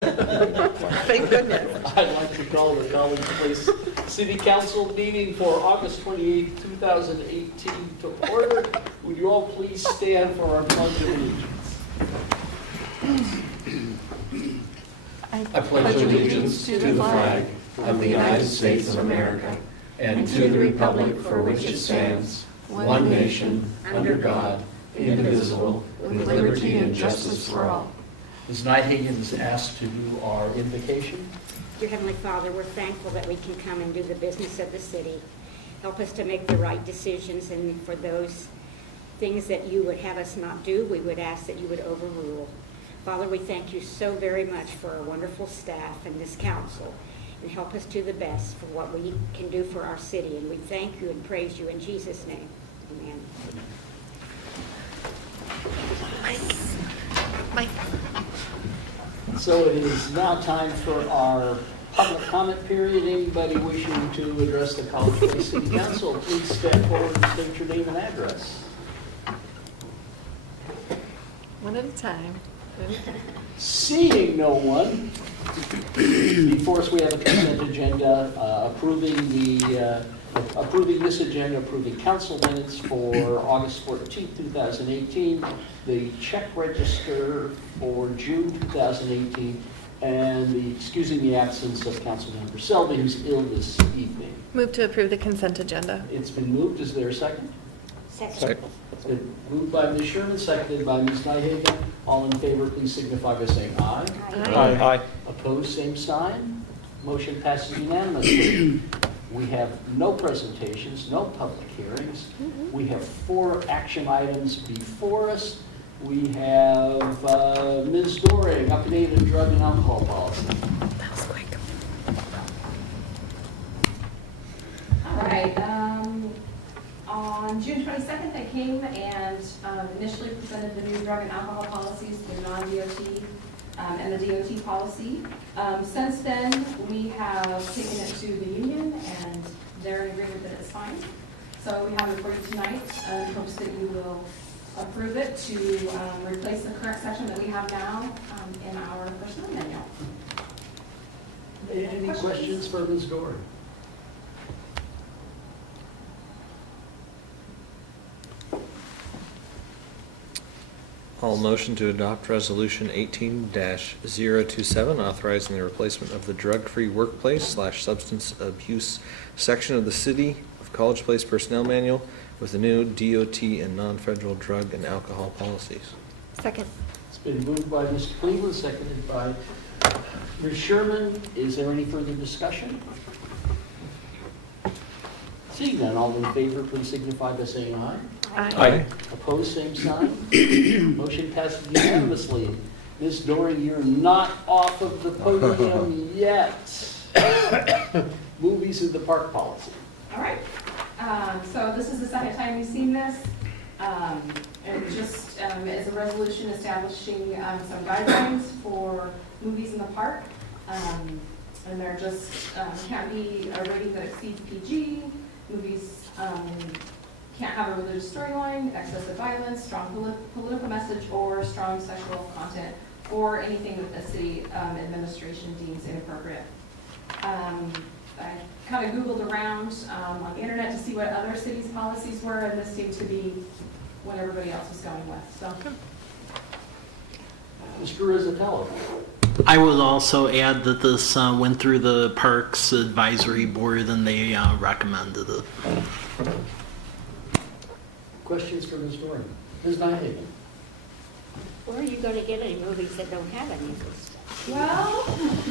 Thank goodness. I'd like to call the College Place City Council meeting for August 28, 2018 to order. Would you all please stand for our pledge of allegiance? I pledge allegiance to the flag of the United States of America and to the republic for which it stands, one nation, under God, indivisible, with liberty and justice for all. Ms. Nightingale is asked to do our invocation. Dear Heavenly Father, we're thankful that we can come and do the business of the city. Help us to make the right decisions, and for those things that you would have us not do, we would ask that you would overrule. Father, we thank you so very much for our wonderful staff and this council, and help us do the best for what we can do for our city. And we thank you and praise you in Jesus' name. Amen. Mike. So it is now time for our public comment period. Anybody wishing to address the College Place City Council, please step forward and state your name and address. One at a time. Seeing no one, before us we have a consent agenda approving this agenda, approving council minutes for August 14, 2018, the check register for June 2018, and excusing the absence of Councilmember Selby, who's ill this evening. Move to approve the consent agenda. It's been moved. Is there a second? Second. It's been moved by Ms. Sherman, seconded by Ms. Nightingale. All in favor, please signify by saying aye. Aye. Opposed, same sign. Motion passes unanimously. We have no presentations, no public hearings. We have 4 action items before us. We have Ms. Doring, updated drug and alcohol policy. That was quick. All right, on June 22nd, I came and initially presented the new drug and alcohol policies, the non-DOT and the DOT policy. Since then, we have taken it to the union and they're in agreement that it's fine. So we have it for you tonight and hopes that you will approve it to replace the current section that we have now in our personnel manual. Any questions for Ms. Doring? I'll motion to adopt Resolution 18-027, authorizing the replacement of the drug-free workplace/substance abuse section of the City of College Place Personnel Manual with the new DOT and non-federal drug and alcohol policies. Second. It's been moved by Mr. Cleveland, seconded by Ms. Sherman. Is there any further discussion? Seeing none, all in favor, please signify by saying aye. Aye. Opposed, same sign. Motion passes unanimously. Ms. Doring, you're not off of the podium yet. Movies in the park policy. All right, so this is the second time we've seen this. And just it's a resolution establishing some guidelines for movies in the park. And they're just, can't be a rating that exceeds PG. Movies can't have a religious storyline, excessive violence, strong political message, or strong sexual content, or anything that the city administration deems inappropriate. I kind of Googled around on the internet to see what other cities' policies were, and this seemed to be what everybody else was going with. So, Mr. Rizzatello. I would also add that this went through the Parks Advisory Board and they recommended it. Questions for Ms. Doring? Ms. Nightingale. Where are you going to get any movies that don't have any of this stuff? well,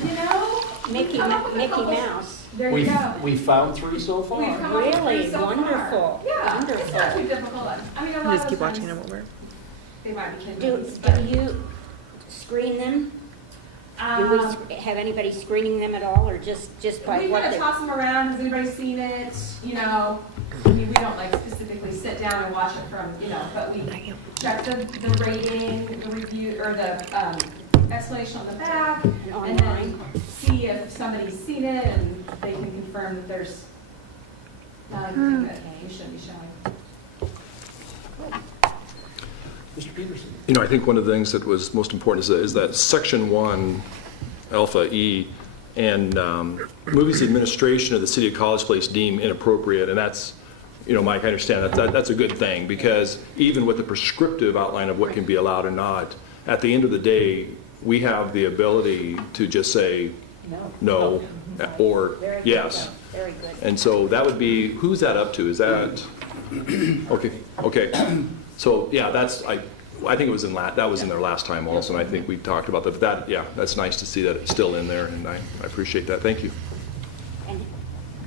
you know, Mickey Mouse. there you go. We found 3 so far. We've come up with Really? 3 so far. Wonderful. Yeah, Wonderful. it's not too difficult. I mean, a lot Just of keep those watching times them over. they might be kids. Do you screen them? Do we have anybody screening them at all, or just by We what kind of they... toss them around. Has anybody seen it? You know, I mean, we don't like specifically sit down and watch it from, you know, but we check the rating, the review, or the explanation on the back, and Online? then see if somebody's seen it and they can confirm that there's not anything that you shouldn't be showing. Mr. Peterson. You know, I think one of the things that was most important is that section 1 Alpha E, and movies the administration of the city of College Place deem inappropriate, and that's, Mike, I understand that's a good thing, because even with the prescriptive outline of what can be allowed and not, at the end of the day, we have the ability to just say no, or Very good, yes. though. Very good. And so that would be, who's that up to? Is that, okay. So, yeah, I think it was that was in there last time also, and I think we talked about that. But that's nice to see that it's still in there, and I appreciate that. Thank you. And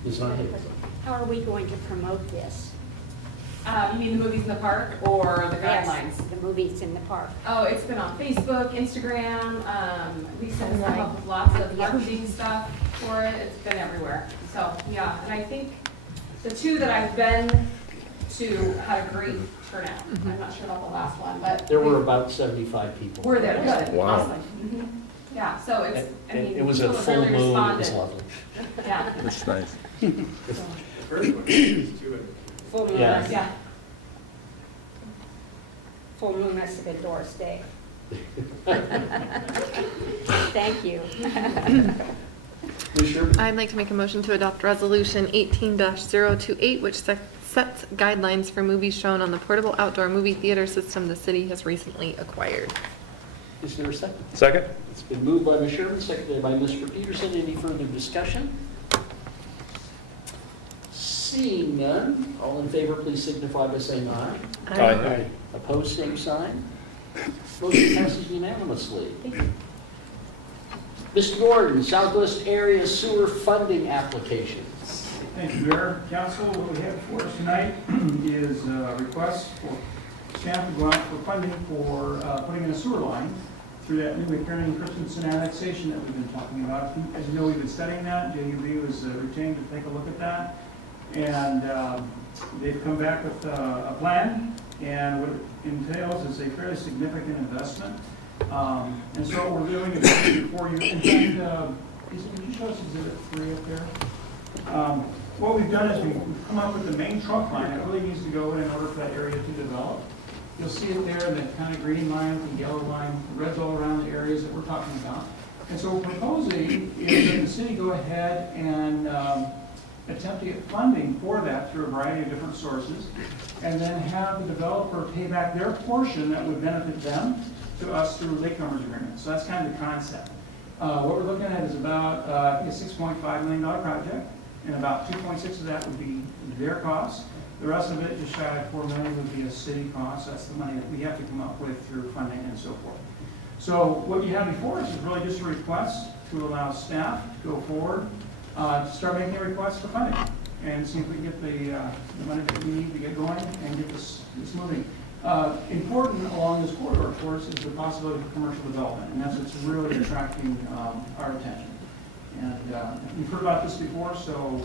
Ms. Knight? how are we going to promote this? You mean the movies in the park or the Yes, guidelines? the movies in the park. Oh, it's been on Facebook, Instagram. We sent some up with lots of marketing stuff for it. It's been everywhere. So, yeah, and I think the two that I've been to had a great turnout. I'm not sure about the last one, but. There were about 75 people. We're there, good. Wow. Awesome. Mhm. Yeah, so it's, I mean, It was a people full really moon, it was responded. lovely. Yeah, That's nice. Full moon, Yeah. yeah. full moon must have been Doris Day. Thank you. Ms. Sherman? I'd like to make a motion to adopt Resolution 18-028, which sets guidelines for movies shown on the portable outdoor movie theater system the city has recently acquired. Is there a second? Second? It's been moved by Ms. Sherman, seconded by Mr. Peterson. Any further discussion? Seeing none, all in favor, please signify by saying aye. Aye. Opposed, same sign. Motion passes unanimously. Mr. Gordon, Southwest Area Sewer Funding Applications. Thank you, Mayor. Council, what we have before us tonight is a request for staff to go out for funding for putting in a sewer line through that new McKernan Christensen annexation that we've been talking about. As you know, we've been studying that. JUB was retained to take a look at that. And they've come back with a plan, and what it entails is a fairly significant investment. And so what we're doing is before you, in fact, could you show us Exhibit 3 up there? What we've done is we've come up with the main trunk line that really needs to go in order for that area to develop. You'll see it there in that kind of green line, the yellow line, the red's all around the areas that we're talking about. And so what we're proposing is that the city go ahead and attempt to get funding for that through a variety of different sources, and then have the developer pay back their portion that would benefit them to us through latecomers agreement. So that's kind of the concept. What we're looking at is about I think a $6.5 million project, and about 2.6 of that would be their cost. The rest of it, just shy of $4 million, would be a city cost. That's the money that we have to come up with through funding and so forth. So what you have before us is really just a request to allow staff to go forward, to start making a request for funding, and see if we can get the money that we need to get going and get this moving. Important along this corridor, of course, is the possibility of commercial development, and that's what's really attracting our attention. And you've heard about this before, so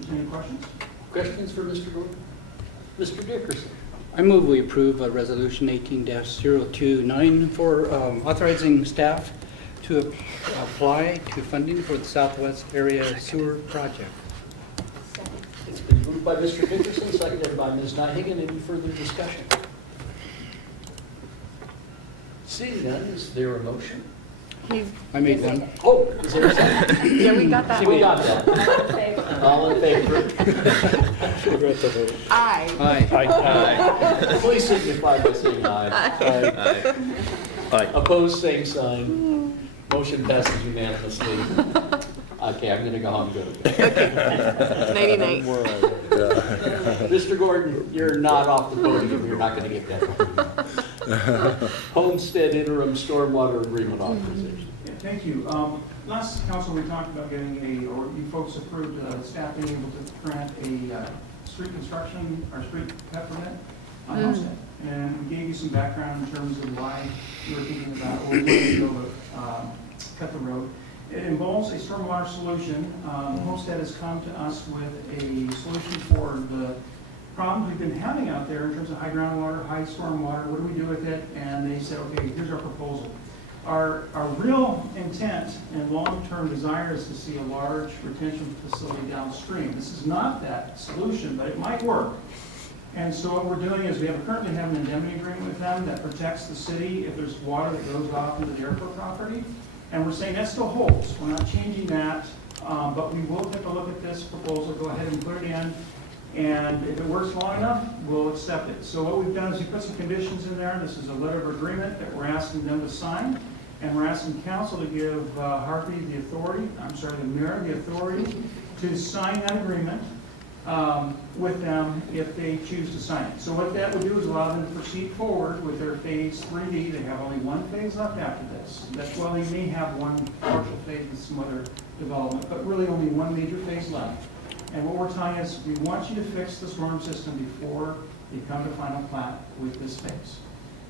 if there's any questions? Questions for Mr. Gordon? Mr. Dickerson? I move we approve Resolution 18-029 for authorizing staff to apply to funding for the Southwest Area Sewer Project. It's been moved by Mr. Dickerson, seconded by Ms. Nyhagan. Any further discussion? Seeing none, is there a motion? I made one. Oh, is there a second? Yeah, we got that. We got that. All in favor? Aye. Aye. Please signify by saying aye. Aye. Opposed, same sign. Motion passes unanimously. Okay, I'm going to go home and go to bed. Nighty-night. Mr. Gordon, you're not off the podium. You're not going to get that. Homestead interim stormwater agreement authorization. Yeah, thank you. Last council, we talked about getting or you folks approved staff being able to grant a street construction or street cut permit on Homestead. And we gave you some background in terms of why we were thinking about or where to go to cut the road. It involves a stormwater solution. Homestead has come to us with a solution for the problems we've been having out there in terms of high groundwater, high storm water. What do we do with it? And they said, okay, here's our proposal. Our real intent and long-term desire is to see a large retention facility downstream. This is not that solution, but it might work. And so what we're doing is we currently have an indemnity agreement with them that protects the city if there's water that goes off into the airport property. And we're saying that still holds. We're not changing that, but we will take a look at this proposal, go ahead and put it in. And if it works long enough, we'll accept it. So what we've done is we put some conditions in there. This is a letter of agreement that we're asking them to sign. And we're asking council to give Harvey the authority, the mayor the authority to sign that agreement with them if they choose to sign it. So what that would do is allow them to proceed forward with their phase 3D. They have only one phase left after this. That's why they may have one partial phase and some other development, but really only one major phase left. And what we're telling is, we want you to fix the storm system before you come to final plat with this phase.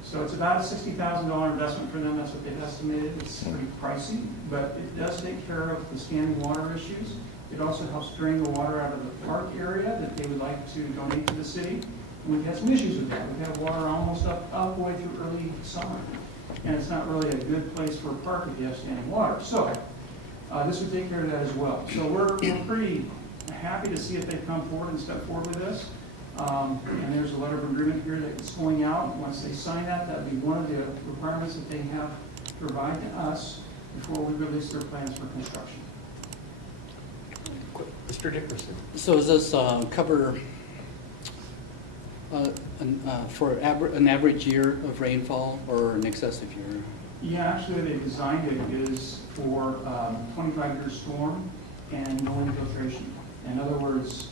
So it's about a $60,000 investment for them, that's what they've estimated. It's pretty pricey, but it does take care of the standing water issues. It also helps drain the water out of the park area that they would like to donate to the city. And we've had some issues with that. We've had water almost up all the way through early summer. And it's not really a good place for a park if you have standing water. So this would take care of that as well. So we're pretty happy to see if they come forward and step forward with this. And there's a letter of agreement here that's going out. Once they sign that, that'll be one of the requirements that they have to provide to us before we release their plans for construction. Mr. Dickerson. So does this cover for an average year of rainfall or an excessive year? Yeah, actually, they designed it is for 25-year storm and no infiltration. In other words,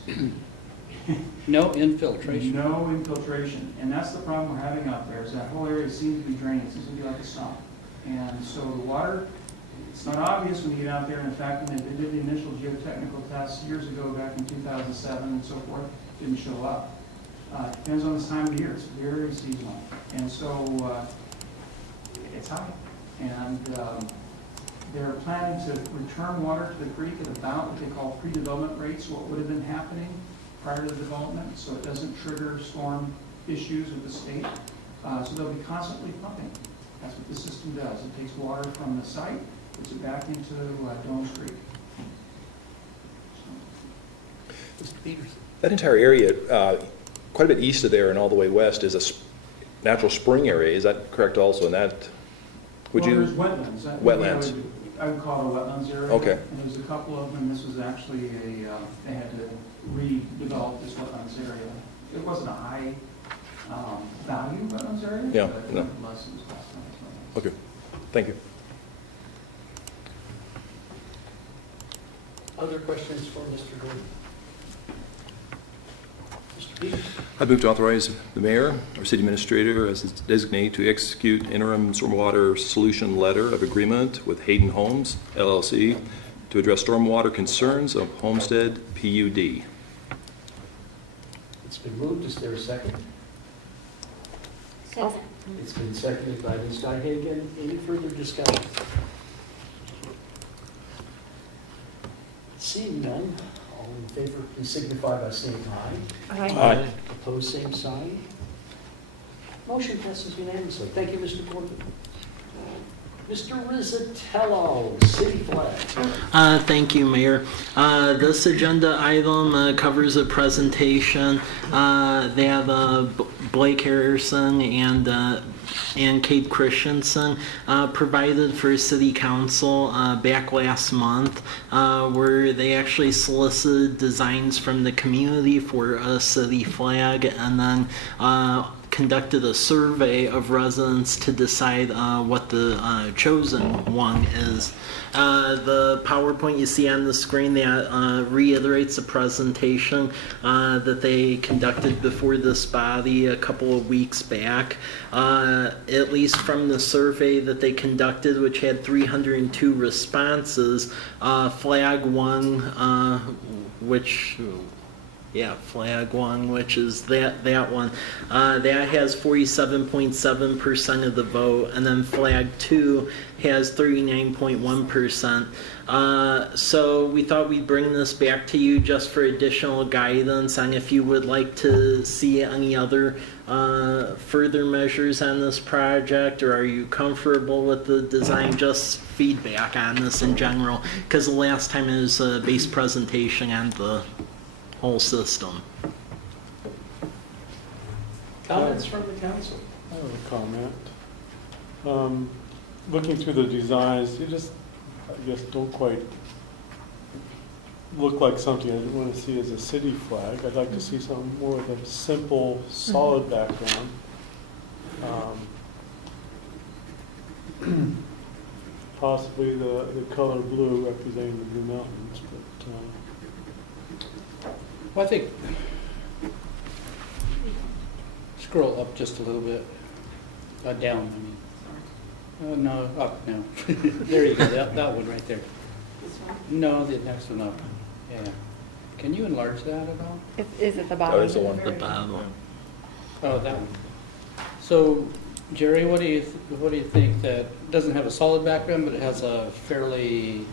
No infiltration? no infiltration. And that's the problem we're having out there, is that whole area seems to be draining. It seems to be like a swamp. And so the water, it's not obvious when you get out there. And in fact, when they did the initial geotechnical tests years ago, back in 2007 and so forth, it didn't show up. Depends on this time of year. It's very seasonal. And so it's high. And they're planning to return water to the creek at about what they call pre-development rates, what would have been happening prior to the development, so it doesn't trigger storm issues with the state. So they'll be constantly pumping. That's what the system does. It takes water from the site, puts it back into Domes Creek. Mr. Peterson. That entire area, quite a bit east of there and all the way west, is a natural spring area. Is that correct also? And that, would you? There's wetlands. Wetlands. I would call it a wetlands area. Okay. And there's a couple of them. This was actually they had to redevelop this wetlands area. It wasn't a high value wetlands area. Yeah, But no. nonetheless, it was classified as wetlands. Okay, thank you. Other questions for Mr. Gordon? Mr. Peterson. I move to authorize the mayor or city administrator as its designee to execute interim stormwater solution letter of agreement with Hayden Homes LLC to address stormwater concerns of Homestead PUD. It's been moved. Is there a second? Second. It's been seconded by Ms. Nyhagen. Any further discussion? Seeing none, all in favor, please signify by saying aye. Aye. Opposed, same sign. Motion passes unanimously. Thank you, Mr. Gordon. Mr. Rizzatello, City Flag. Thank you, Mayor. This agenda item covers a presentation that Blake Harrison and Kate Christensen provided for City Council back last month, where they actually solicited designs from the community for a city flag, and then conducted a survey of residents to decide what the chosen one is. The PowerPoint you see on the screen that reiterates the presentation that they conducted before this body a couple of weeks back. At least from the survey that they conducted, which had 302 responses, flag one, flag one, which is that one. That has 47.7% of the vote, and then flag two has 39.1%. So we thought we'd bring this back to you just for additional guidance on if you would like to see any other further measures on this project, or are you comfortable with the design? Just feedback on this in general, because the last time it was a base presentation on the whole system. Comments from the council? I have a comment. Looking through the designs, I guess, don't quite look like something I want to see as a city flag. I'd like to see some more of a simple, solid background. Possibly the color blue representing the Blue Mountains, but Well, I think, scroll up just a little bit, down, I mean. No, up now. There you go, that one right there. This one? No, the next one up, yeah. Can you enlarge that at all? Is it the bottom? Oh, there's the one. The bottom. Oh, that one. So, Jerry, what do you think? That doesn't have a solid background, but it has a fairly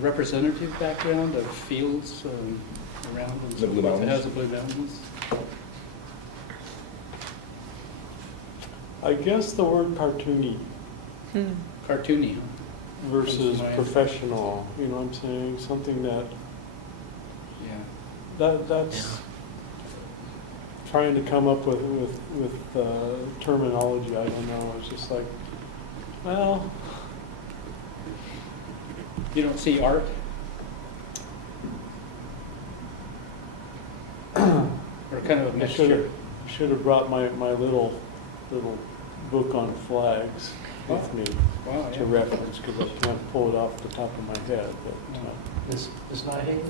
representative background of fields around and The so Blue forth? It Mountains? has the Blue Mountains. I guess the word cartoony Cartoony, huh? versus Comes to mind. professional, you know what I'm saying? Something that, Yeah. that's trying to come up with terminology, I don't know. It's just like, well, You don't see art? Or kind of a I mixture? should have brought my little book on flags with me Wow, to yeah. reference, because I can't pull it off the top of my head, but, Ms. Nyhagen?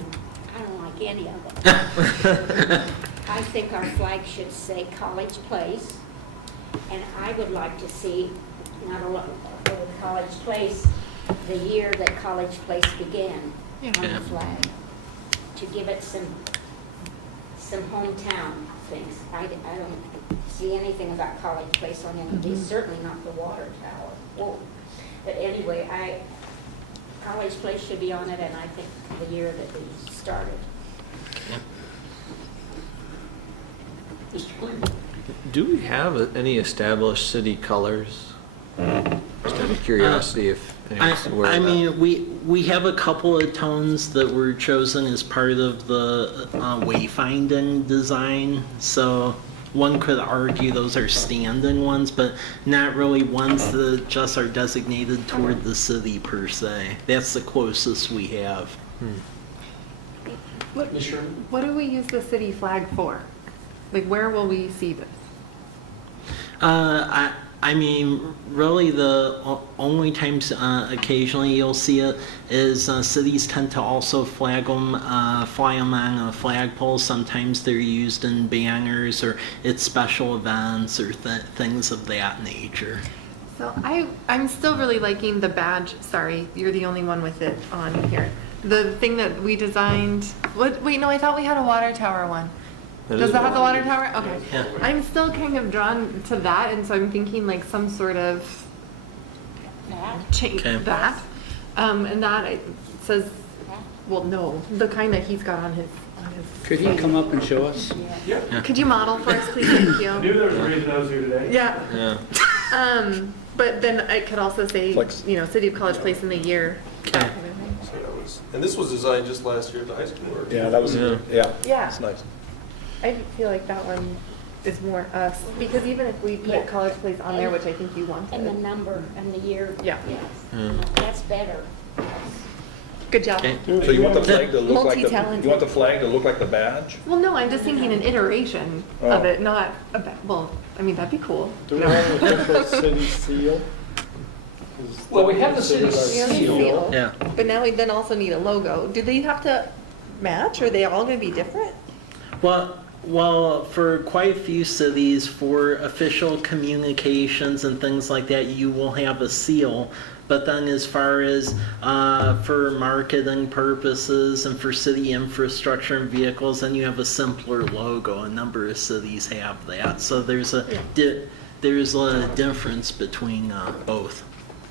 I don't like any of them. I think our flag should say College Place, and I would like to see, not a lot, with College Place, the year that College Place began Yeah. on the flag, to give it some hometown things. I don't see anything about College Place on any of these, certainly not the water tower. Whoa. But anyway, College Place should be on it, and I think the year that we started. Mr. Cleveland? Do we have any established city colors? Just out of curiosity, if anyone's aware I of that. mean, we have a couple of tones that were chosen as part of the wayfinding design. So one could argue those are standing ones, but not really ones that just are designated toward the city per se. That's the closest we have. Ms. Sherman? What do we use the city flag for? Like, where will we see this? I mean, really the only times occasionally you'll see it is cities tend to also fly them on a flagpole. Sometimes they're used in banners or at special events or things of that nature. So I'm still really liking the badge. Sorry, you're the only one with it on here. The thing that we designed. What? Wait, no, I thought we had a water tower one. Does that have the water tower? Okay. Yeah. I'm still kind of drawn to that, and so I'm thinking like some sort of change Okay. that. And that it says, well, no, the kind that he's got on his. Could he come up and show us? Could you model for us, please? Thank I you. knew there was a reason I was here today. Yeah. Yeah. But then I could also say, Flex. City of College Place in the year. Okay. And this was designed just last year at the high school, or? Yeah, that was, Yeah. yeah, Yeah. it's nice. I feel like that one is more us, because even if we put Yeah. College Place on there, which I think you And the wanted. number and the year. Yeah. Yes. Yeah. That's better. Good job. Okay. So you want the flag to look like the, Multi-talented. you want the flag to look like the badge? Well, no, I'm just thinking an iteration of it, not a, well, I mean, that'd be cool. do we have an official city seal? Is Well, we that have the city considered our seal. Yeah. But now we then also need a logo. Do they have to match? Are they all gonna be different? Well, for quite a few cities, for official communications and things like that, you will have a seal. But then as far as for marketing purposes and for city infrastructure and vehicles, then you have a simpler logo. A number of cities have that. So there's a difference between both.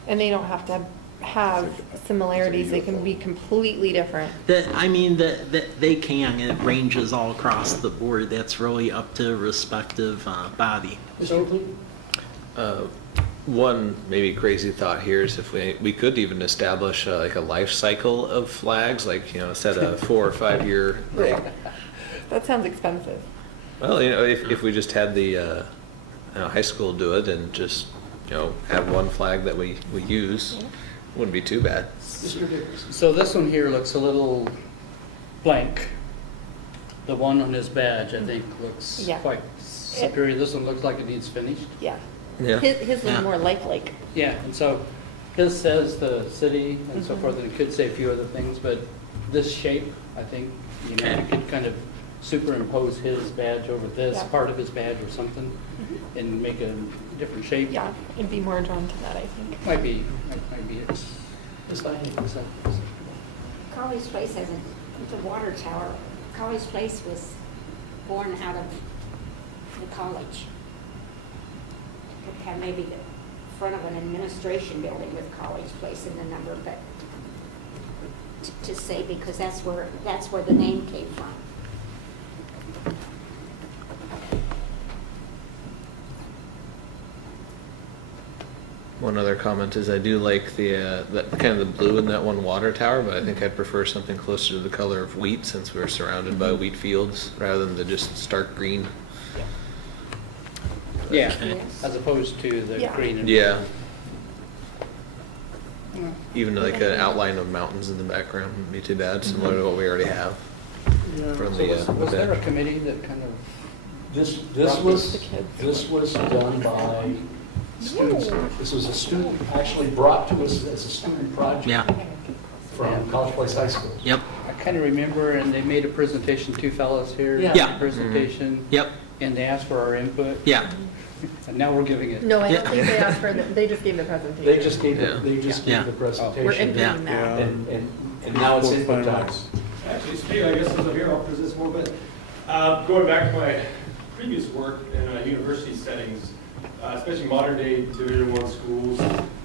And they don't have to have similarities, they can be completely different. That they can. It ranges all across the board. That's really up to respective body. Mr. Cleveland? One maybe crazy thought here is if we could even establish like a life cycle of flags, like, instead of 4 or 5 year, like, That sounds expensive. well, if we just had the high school do it and just, have one flag that we use, Wouldn't be too bad. Mr. Dickerson. So this one here looks a little blank. The one on his badge, I think, looks Yeah. quite superior. This one looks like it needs finished. Yeah. Yeah. His was Yeah. more lifelike. Yeah, and so his says the city and so Mhm. forth, and it could say a few other things, but this shape, I think, you know, you could kind of superimpose his badge over this, Yeah. part of his badge or something, and make a different shape. Yeah, it'd be more drawn to that, I think. Might be it. Ms. Diane, was that? College Place hasn't, the water tower, College Place was born out of the college. It had maybe the front of an administration building with College Place in the number, but to say, because that's where the name came from. One other comment is I do like the kind of the blue in that one water tower, but I think I'd prefer something closer to the color of wheat since we're surrounded by wheat fields rather than the just stark green. Yeah, Yes. as opposed to the Yeah. green and. Yeah, Yeah. even like an outline of mountains in the background wouldn't be too bad, similar to what we already have from So the was there a bed. committee that kind of, This The was, kids. this was done by students. This was a student, actually brought to us as a student project Yeah, from College Place High School. yep, I kind of remember, and they made a presentation, two fellows here. Yeah. Yeah. Presentation, yep, and they asked for our input, yeah, and now we're giving it. No, I don't Yeah. think they asked for it. They just gave the presentation. They just gave, Yeah. they just Yeah. gave the We're presentation. inputting now. And now it's input time. Actually, speaking, I guess, since I'm here, I'll present this more, but going back to my previous work in university settings, especially modern day Division I schools,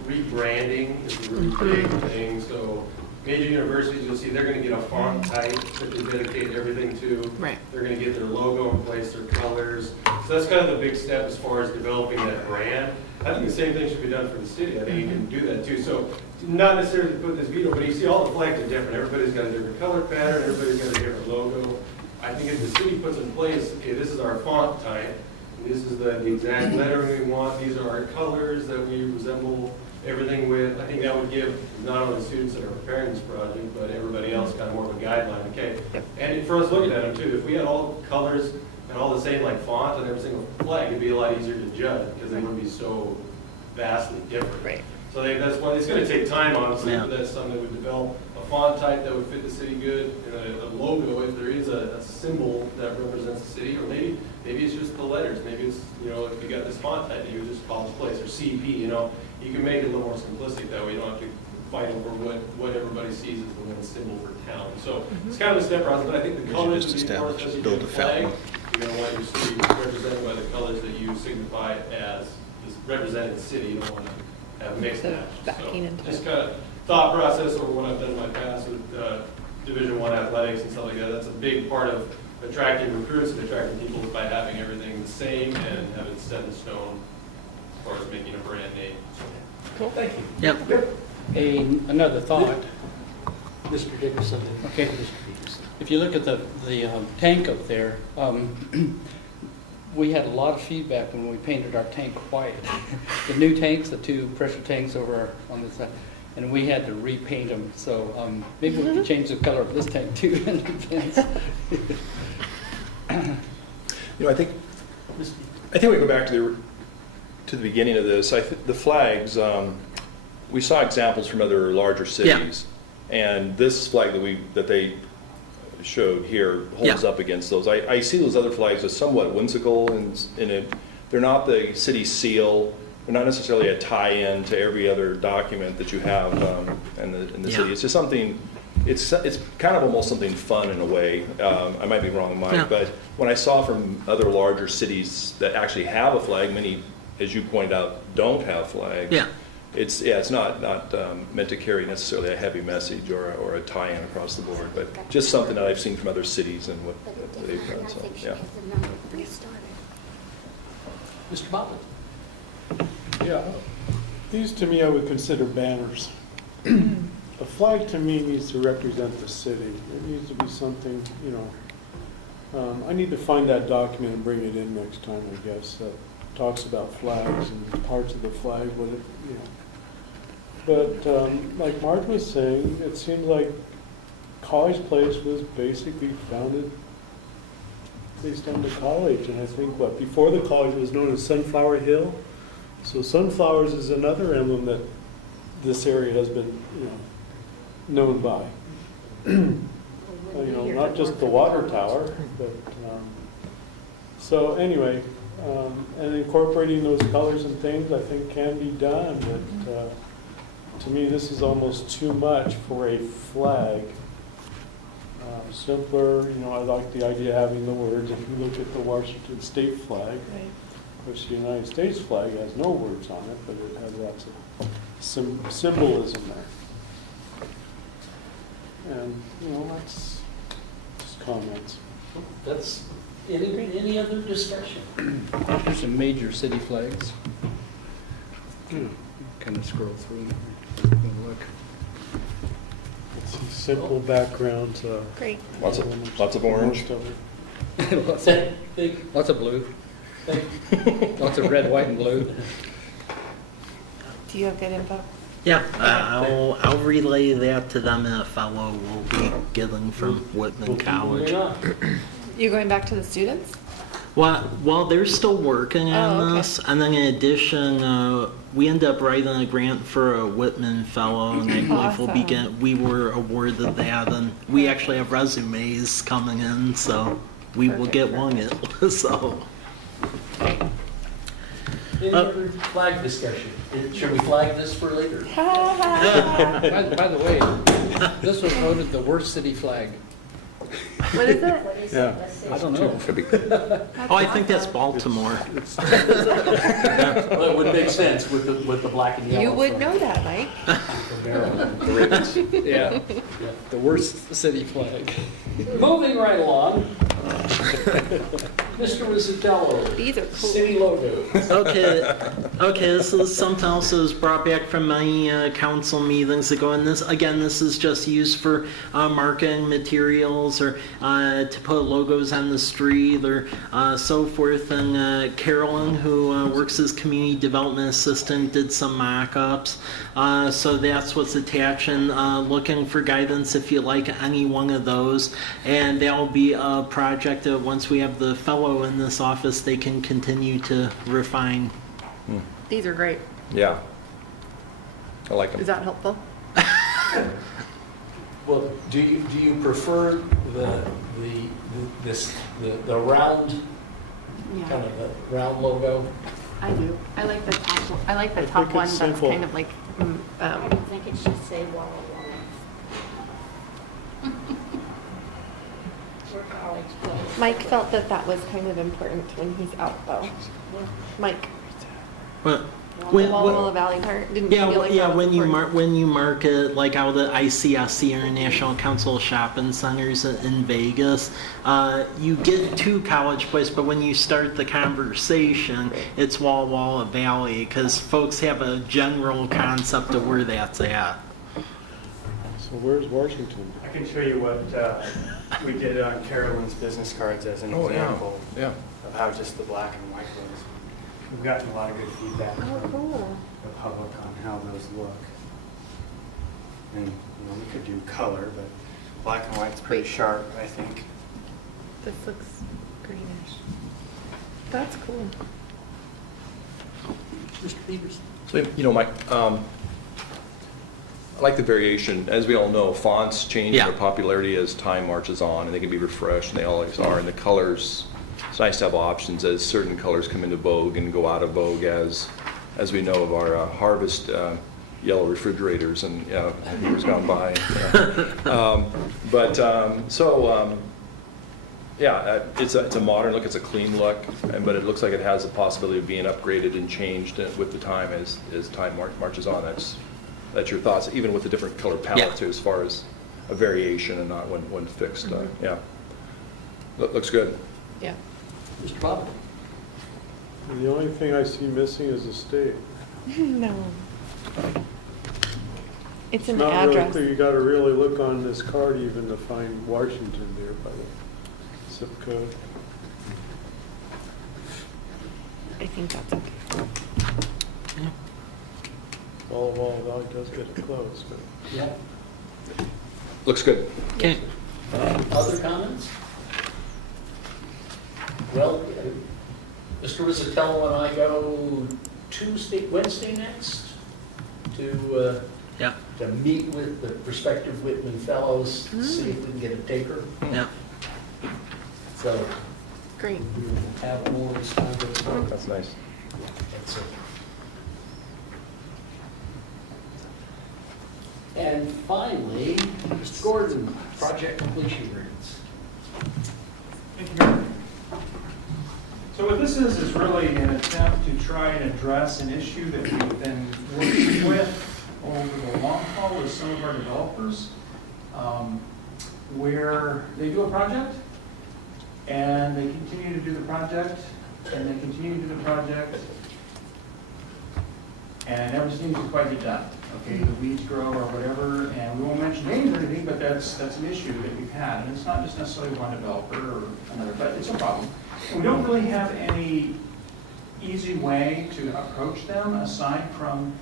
rebranding is a really big thing. So major universities, you'll see they're going to get a font type that they dedicate everything to. Right. They're going to get their logo in place, their colors. So that's kind of the big step as far as developing that brand. I think the same thing should be done for the city. I think you can do that too. So not necessarily put this veto, but you see all the flags are different. Everybody's got a different color pattern, everybody's got a different logo. I think if the city puts in place, okay, this is our font type, and this is the exact lettering we want, these are our colors that we resemble everything with, I think that would give not only the students that are preparing this project, but everybody else kind of more of a guideline, okay? And for us looking at them too, if we had all colors and all the same like font on every single flag, it'd be a lot easier to judge because they wouldn't be so vastly different. Right. So I think that's why it's going to take time, honestly, Yeah. but that's something that would develop a font type that would fit the city good, and a logo, if there is a symbol that represents the city, or maybe it's just the letters, maybe it's, you know, if you got this font type, you would just College Place or CP, you know, you can make it a little more simplistic that way, you don't have to fight over what everybody sees as the one symbol for town. So it's kind of a step process, but I think the We should colors just would be important, establish, especially build for a the flag. fountain. You're gonna want your city represented by the colors that you signify as this representing the city, you don't want to have mixed Instead of matches. backing So into just it. kind of thought process over what I've done in my past with Division I athletics and stuff like that. That's a big part of attracting recruits and attracting people by having everything the same and have it set in stone as far as making a brand name. So, Cool. thank you. yep. Another thought, Mr. Dickerson. Okay. Mr. Dickerson. if you look at the tank up there, we had a lot of feedback when we painted our tank white. The new tanks, the two pressure tanks over on this side, and we had to repaint them, so maybe we could change the color of this tank too in advance. You know, I think we go back to the beginning of this. The flags, we saw examples from other larger cities, and this flag that they showed here holds Yeah. up against those. I see those other flags as somewhat whimsical, and they're not the city seal. They're not necessarily a tie-in to every other document that you have in the Yeah. city. It's just something. It's kind of almost something fun in a way. I might be wrong, Mike, Yeah. but when I saw from other larger cities that actually have a flag, many, as you pointed out, don't have flags. Yeah. It's not meant to carry necessarily a heavy message or a tie-in across the board, but just something that I've seen from other cities and what But it they've didn't, and done. I So think she yeah. has the number restarted. Mr. Motley. Yeah, these to me I would consider banners. A flag to me needs to represent the city. It needs to be something, you know, I need to find that document and bring it in next time, I guess, that talks about flags and parts of the flag, what it, you know. But like Marge was saying, it seems like College Place was basically founded based on the college. And I think before the college was known as Sunflower Hill. So sunflowers is another emblem that this area has been, known by. Not just the water tower, but, so anyway, and incorporating those colors and things I think can be done, but to me this is almost too much for a flag. Simpler, I like the idea of having the words. If you look at the Washington state flag, which the United States flag has no words on it, but it has lots of symbolism there. And, that's just comments. That's, any other discussion? There's some major city flags. Kind of scroll through and look. It's a simple backgrounds. Great. Lots of orange. Lots of blue. Lots of red, white, and blue. Do you have good info? Yeah, I'll relay that to them in a fellow we'll be getting from Whitman College. You going back to the students? Well, they're still working on okay. this, and then in addition, we ended up writing a grant for a Whitman fellow, and I believe Awesome. we were awarded that, and we actually have resumes coming in, so we will get one in. So. Any other flag discussion? Should we flag this for later? By the way, this was voted the worst city flag. What is it? What is Yeah. it? Let's see. I don't know. Oh, I think that's Baltimore. Well, it would make sense with the black and yellow. You would from- know that, Mike. from Maryland. Yeah, the worst city flag. Moving right along. Mr. Rizzatello, These are cool. city logo. Okay, this is something else that was brought back from my council meetings ago, and this is just used for marketing materials or to put logos on the street or so forth. And Carolyn, who works as community development assistant, did some mock-ups. So that's what's attached, and looking for guidance if you like any one of those. And that will be a project that once we have the fellow in this office, they can continue to refine. These are great. Yeah. I like them. Is that helpful? Well, do you prefer the round, kind of the round logo? I do. I like the top. I like the I top think one. it's That's simple. kind of like. I think it should say Walla Walla. We're College Place. Mike felt that was kind of important when he's out, though. Mike, But the Walla Walla Valley part didn't you feel like that was when you important? mark it like out of the ICSC International Council of Shopping Centers in Vegas, you get to College Place, but when you start the conversation, it's Walla Walla Valley because folks have a general concept of where that's at. So where's Washington? I can show you what we did on Carolyn's business cards as an example Yeah. of how just the black and white was. We've gotten a lot of good feedback Oh, from cool. the public on how those look. And, we could do color, but black and white's pretty sharp, I think. This looks greenish. That's cool. Mr. Peters? So, Mike, I like the variation. As we all know, fonts change Yeah. their popularity as time marches on, and they can be refreshed, and they always are. And the colors, it's nice to have options as certain colors come into vogue and go out of vogue, as we know of our Harvest yellow refrigerators and years gone by. It's a modern look, it's a clean look, but it looks like it has the possibility of being upgraded and changed with the time as time marches on. That's your thoughts, even with the different color palette too, as far as a variation and not one fixed. Yeah, looks good. Yeah. Mr. Bob? And the only thing I see missing is the state. No. It's an Not really address. clear. You gotta really look on this card even to find Washington there by the zip code. I think that's okay. Well, it does get it closed, but. Yeah. Looks good. Okay. Other comments? Well, Mr. Rizzatello and I go Wednesday next to Yeah. to meet with the prospective Whitman Fellows, see if we can get a taker. Yeah. So Great. we will have more responses. That's nice. That's it. And finally, Mr. Gordon, project completion agreements. Thank you, Mayor. So what this is really an attempt to try and address an issue that we've been working with over the long haul with some of our developers, where they do a project, and they continue to do the project, and they continue to do the project, and it never seems to quite get done. Okay, the weeds grow or whatever, and we won't mention names or anything, but that's an issue that we've had, and it's not just necessarily one developer or another, but it's a problem. And we don't really have any easy way to approach them aside from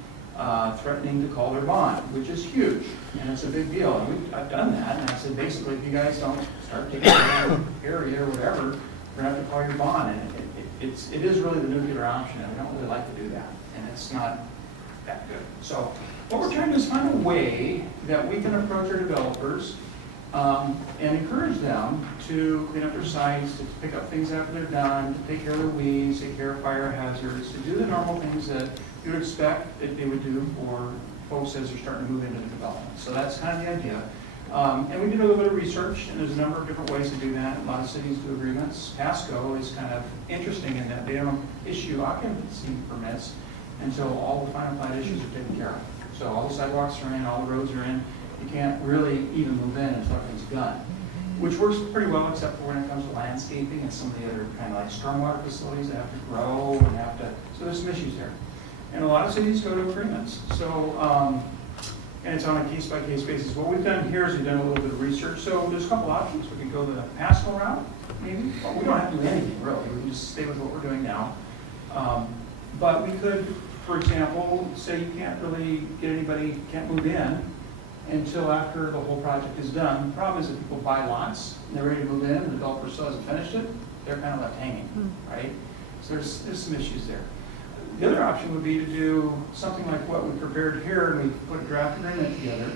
threatening to call their bond, which is huge, and it's a big deal. And I've done that, and I said, basically, if you guys don't start taking care of the area or whatever, we're gonna have to call your bond, and it is really the nuclear option, and we don't really like to do that, and it's not that good. So what we're trying to do is find a way that we can approach our developers and encourage them to clean up their sites, to pick up things after they're done, to take care of the weeds, take care of fire hazards, to do the normal things that you would expect that they would do for folks as they're starting to move into the development. So that's kind of the idea. And we did a little bit of research, and there's a number of different ways to do that. A lot of cities do agreements. Pasco is kind of interesting in that they don't issue occupancy permits until all the final plat issues are taken care of. So all the sidewalks are in, all the roads are in. You can't really even move in until everything's done, which works pretty well except for when it comes to landscaping and some of the other kind of like stormwater facilities that have to grow and have to, so there's some issues there. And a lot of cities go to agreements. So, and it's on a case-by-case basis. What we've done here is we've done a little bit of research. So there's a couple options. We could go the Pasco route, maybe. Well, we don't have to do anything, really. We can just stay with what we're doing now. But we could, for example, say you can't really get anybody, can't move in until after the whole project is done. The problem is that people buy lots, and they're ready to move in, and the developer still hasn't finished it. They're kind of left hanging, right? So there's some issues there. The other option would be to do something like what we prepared here, and we put a draft agreement together.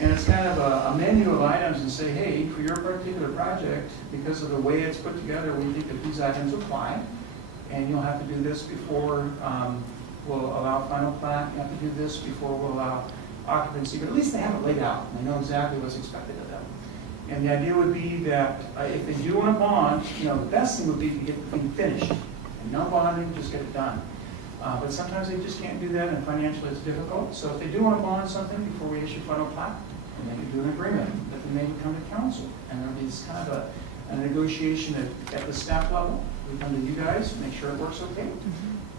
And it's kind of a menu of items and say, hey, for your particular project, because of the way it's put together, we think that these items apply. And you'll have to do this before we'll allow final plat. You have to do this before we'll allow occupancy. But at least they have it laid out. They know exactly what's expected of them. And the idea would be that if they do want a bond, the best thing would be to get the thing finished. And no bonding, just get it done. But sometimes they just can't do that, and financially it's difficult. So if they do want to bond something before we issue final plat, then they can do an agreement that they may come to council. And there'll be kind of a negotiation at the staff level. We come to you guys, make sure it works okay,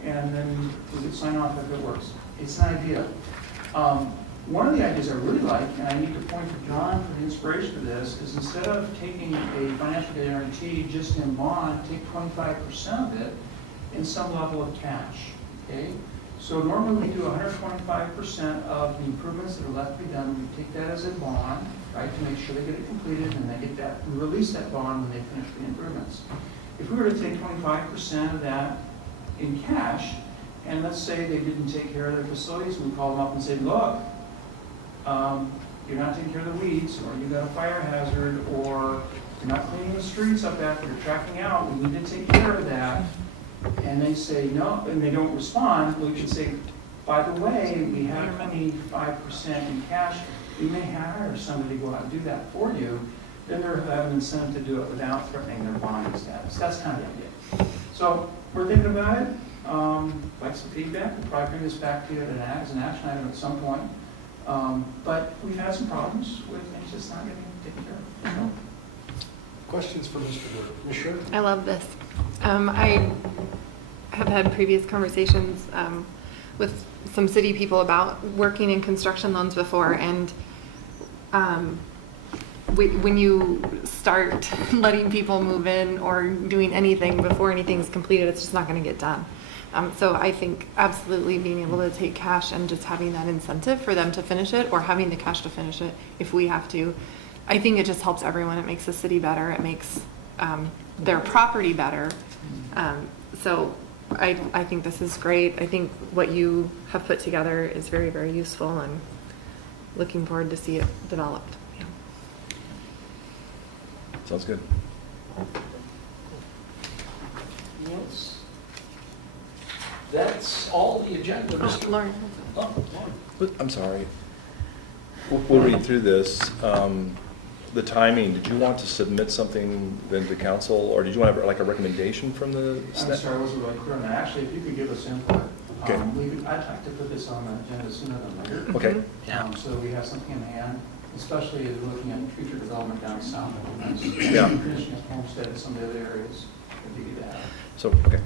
and then we can sign off if it works. It's an idea. One of the ideas I really like, and I need to point to John for the inspiration of this, is instead of taking a financial guarantee just in bond, take 25% of it in some level of cash. Okay? So normally we do 125% of the improvements that are left to be done. We take that as a bond, right, to make sure they get it completed, and they get that, we release that bond when they finish the improvements. If we were to take 25% of that in cash, and let's say they didn't take care of their facilities, we call them up and say, look, you're not taking care of the weeds, or you got a fire hazard, or you're not cleaning the streets up after you're tracking out, we need to take care of that. And they say no, and they don't respond, we should say, by the way, we have 25% in cash, we may hire somebody to go out and do that for you. Then they'll have an incentive to do it without threatening their bonding status. That's kind of the idea. So we're thinking about it. Like some feedback, we'll probably bring this back to you as an action item at some point. But we've had some problems with things just not getting taken care of. Questions for Mr. Gordon? Ms. Schroeder? I love this. I have had previous conversations with some city people about working in construction loans before, and when you start letting people move in or doing anything before anything's completed, it's just not going to get done. So I think absolutely being able to take cash and just having that incentive for them to finish it, or having the cash to finish it if we have to, I think it just helps everyone. It makes the city better. It makes their property better. So I think this is great. I think what you have put together is very, very useful, and looking forward to see it developed. Yeah. Sounds good. Yes. That's all the agenda, Mr. Lauren. Oh, Lauren. I'm sorry. We'll read through this. The timing, did you want to submit something then to council, or did you want to have like a recommendation from the I'm staff? sorry, I wasn't really clear on that. Actually, if you could give us input. Okay. I'd like to put this on the agenda sooner than later. Okay. So that we have something in hand, especially as we're looking at future development down south. Yeah. Finishing up Homestead and some of the other areas that we could have. So, okay.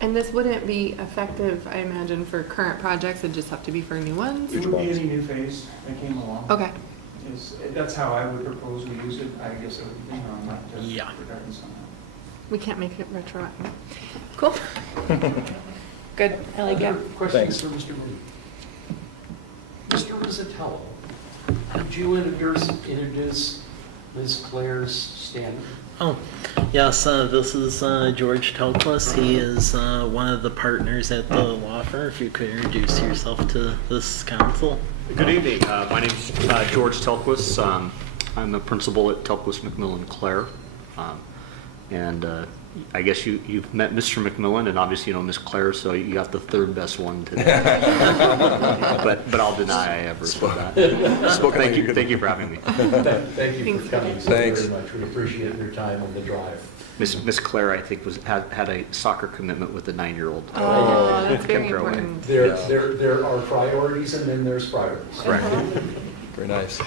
And this wouldn't be effective, I imagine, for current projects. It'd just have to be for new ones. It would be any new phase that came along. Okay. That's how I would propose we use it. I guess it would be on that. Yeah. Regarding somehow. We can't make it retroactive. Cool. Good. I like it. Questions for Mr. Moody? Mr. Rizzatello, could you introduce Ms. Claire's standard? Oh, yes, this is George Telquist. He is one of the partners at the law firm. If you could introduce yourself to this council. Good evening. My name is George Telquist. I'm a principal at Telquist McMillan Clare. And I guess you've met Mr. McMillan, and obviously you know Miss Clare, so you got the third best one today. but I'll deny I ever said that. Thank you for having me. Thank you for coming. Thanks. Very much. We appreciate your time on the drive. Miss Clare, I think, had a soccer commitment with a 9-year-old. Oh, that's very Kept her away. important. There are priorities and then there's priorities. Correct. Very nice.